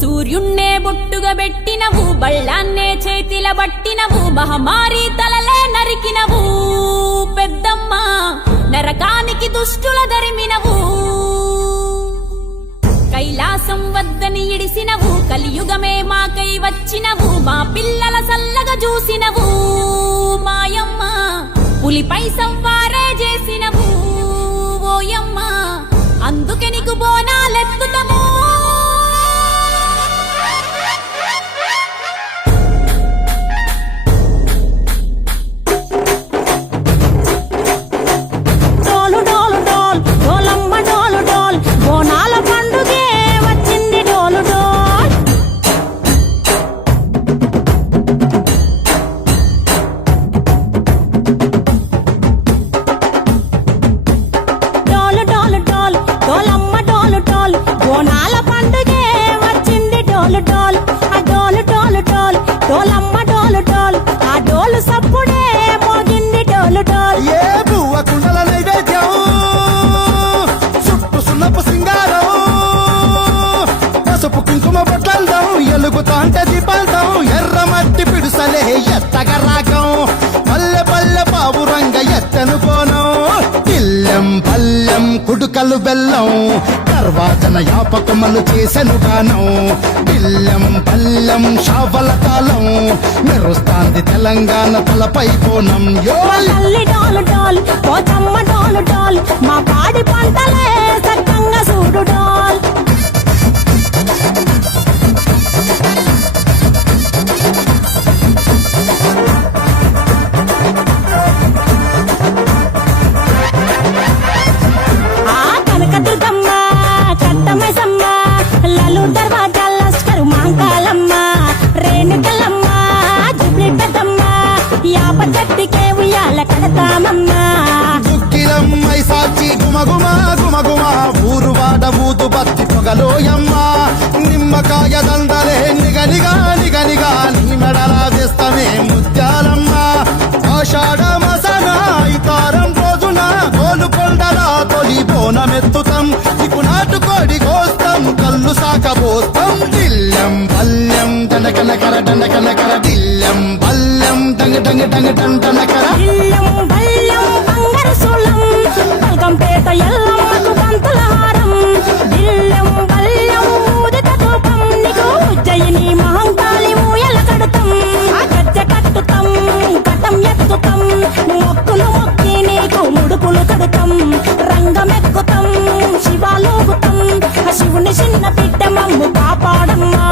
సూర్యున్నే బొట్టుగా పెట్టినవు, బళ్ళాన్నే చేతిల బట్టినవు, మహమారి తలలే నరికినవు పెద్దమ్మ, నరకానికి దుష్టుల దరిమినవు. కైలాసం వద్దని ఇడిసినవు, కలియుగమే మాకై వచ్చినవు, మా పిల్లల సల్లగా చూసినవు మాయమ్మ, పులిపై సవ్వారే చేసినవు ఓయమ్మ, అందుకే నీకు బోనాలెత్తుతము. ఎలుగుతాంటే దీపాలతో ఎర్రమట్టి పిడుసలే ఎత్తగ రాగం, పల్లె పల్లె పావురంగ ఎత్తను పోనం, ఇల్లెం పల్లెం కుడుకలు బెల్లం, తర్వాతన యాపకమలు చేసెను గానం, ఇల్లెం పల్లెం షావల కాలం, మెరుస్తాంది తెలంగాణ తలపై కోణం. మా పాడి పంటలే సక్కంగా చూడు డాల్. దుక్కిలమ్మై సాచి గుమగుమ గుమగుమ, ఊరు వాడ ఊదు బత్తి పొగలోయమ్మ, నిమ్మకాయ దండలే నిగనిగా నిగనిగా, నీ మెడలా వేస్తమే ముత్యాలమ్మ, ఆషాఢ మసన ఇతారం రోజున గోలుకొండల తొలి బోనమెత్తుతాం, ఇకు నాటుకోడి కోస్తాం, కళ్ళు సాకబోస్తాం, దిల్లెం పల్లెం దండకనకర దండకనకర, దిల్లెం పల్లెం డంగ డంగ డంగ డండనకర. పేట ఎల్లమ్మకు పంతుల హారం, దిల్లెం బల్లెం ఊదిత ధూపం, నీకు ఉజ్జయిని మహంకాళి మూయల కడుతాం, గజ్జె కట్టుతాం కటం ఎత్తుతాం, మొక్కులు మొక్కి నీకు ముడుపులు కడుతాం, రంగమెక్కుతాం శివాలోగుతాం, శివుని చిన్న బిడ్డ మమ్ము కాపాడమ్మా.